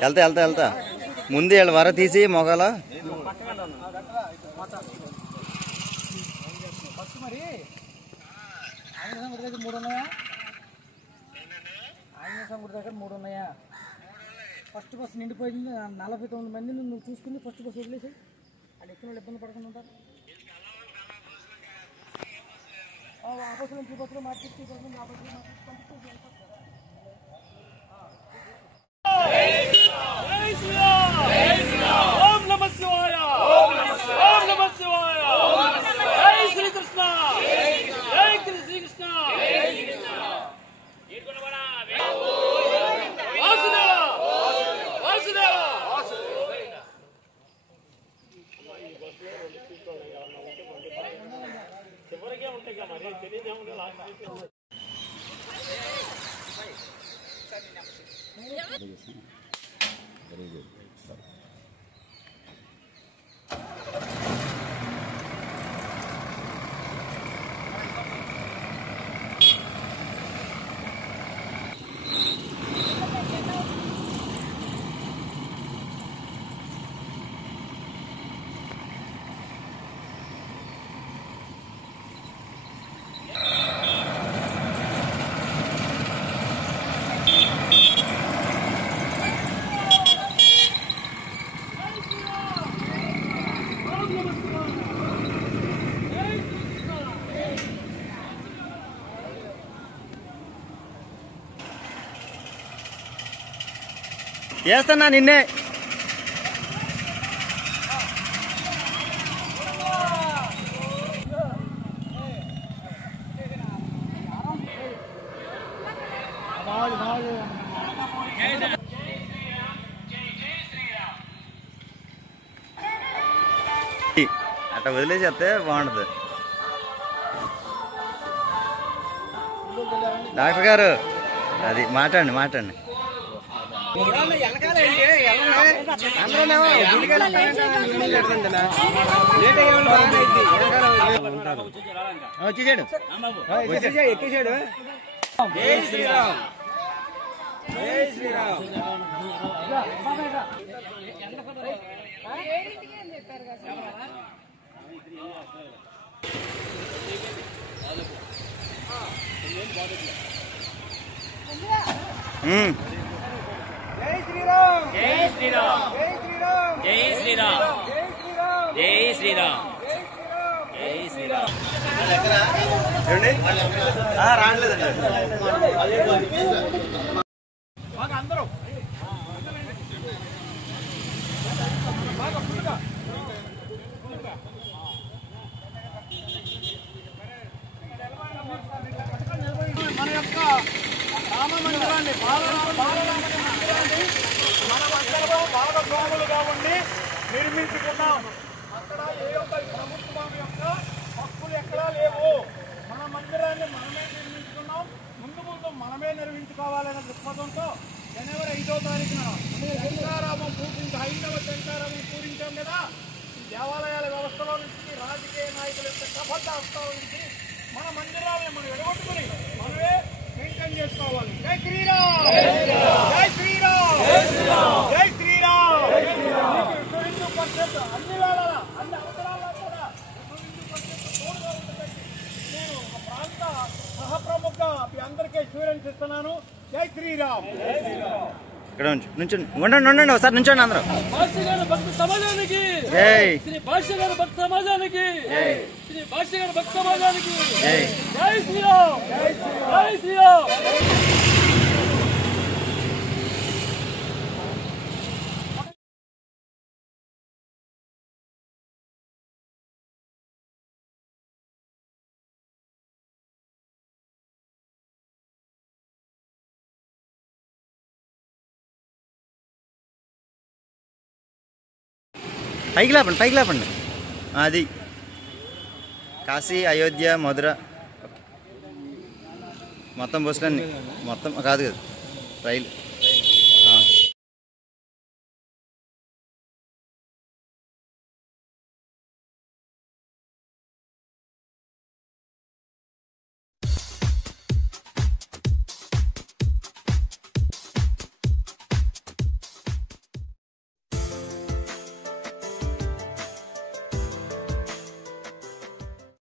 వెళ్తా వెళ్తా వెళ్తా ముందు వీళ్ళు వర తీసి మొగల మరి ఆంజనేయ గుడి దగ్గర 3 ఉన్నాయా? ఆంజనేయ గుడి దగ్గర 3 ఉన్నాయా? ఫస్ట్ బస్సు నిండిపోయింది. 49 మందిని నువ్వు చూసుకుని ఫస్ట్ బస్సు వదిలేసి వాళ్ళు ఎక్కిన వాళ్ళు ఇబ్బంది పడుతుంది ఉంటారు. ఆ బస్సులో ఈ బస్సులో మార్చి ఆ బస్సులో ఓం నమః శివాయ ఓం నమః శివాయ జై శ్రీకృష్ణ జై శ్రీకృష్ణ వాసుదేవ వాసుదేవ చివరికే ఉంటాయి కదా మరి తెలియదేముంది లాస్ట్ చేస్తున్నా నిన్నే అట్లా వదిలేసేస్తే బాగుంటుంది. డాక్టర్ గారు అది మాట్లాడండి మాట్లాడండి. ఎక్కేసాడు. జై శ్రీరామ్ జై శ్రీరామ్. జై శ్రీరామ్ జై శ్రీరామ్ జై శ్రీరామ్ జై శ్రీరామ్ జై శ్రీరామ్. రావట్లేదండి అందరూ మన యొక్క రామ మందిరాన్ని మనమందరూ భాగస్వాములుగా ఉండి నిర్మించుకున్నాం. అక్కడ ఏ యొక్క ప్రభుత్వం యొక్క హక్కులు ఎక్కడా లేవు. మన మందిరాన్ని మనమే నిర్మించుకున్నాం. ముందు ముందు మనమే నిర్మించుకోవాలనే దృక్పథంతో జనవరి 5వ తారీఖున శంకారామం హైందవ శంకారామం పూరించాం కదా. ఈ దేవాలయాల వ్యవస్థలో నుంచి రాజకీయ నాయకుల యొక్క కబద్ధ హస్తాల నుంచి మన మందిరాన్ని మనం ఎడగొట్టుకుని మనమే మెయింటైన్ చేసుకోవాలి. జై శ్రీరామ్ జై శ్రీరామ్ జై శ్రీరామ్. హిందూ పరిషత్ అన్ని వేళ అన్ని అవసరాల్లో కూడా హిందూ పరిషత్ తోడుగా ఉంటుందని నేను ఒక ప్రాంత సహప్రముఖ మీ అందరికీ అష్యూరెన్స్ ఇస్తున్నాను. జై శ్రీరామ్. ఇక్కడ నుంచండి ఉండండి ఒకసారి నుంచండి అందరూ. భాష్యగారి భక్త సమాజానికి శ్రీ భాష్యగారి భక్త సమాజానికి శ్రీ భాష్యగారి భక్త సమాజానికి జై శ్రీరామ్ జై శ్రీరామ్. పైకి లేపండి అది కాశీ అయోధ్య మధుర మొత్తం బస్సులన్నీ మొత్తం కాదు రైలు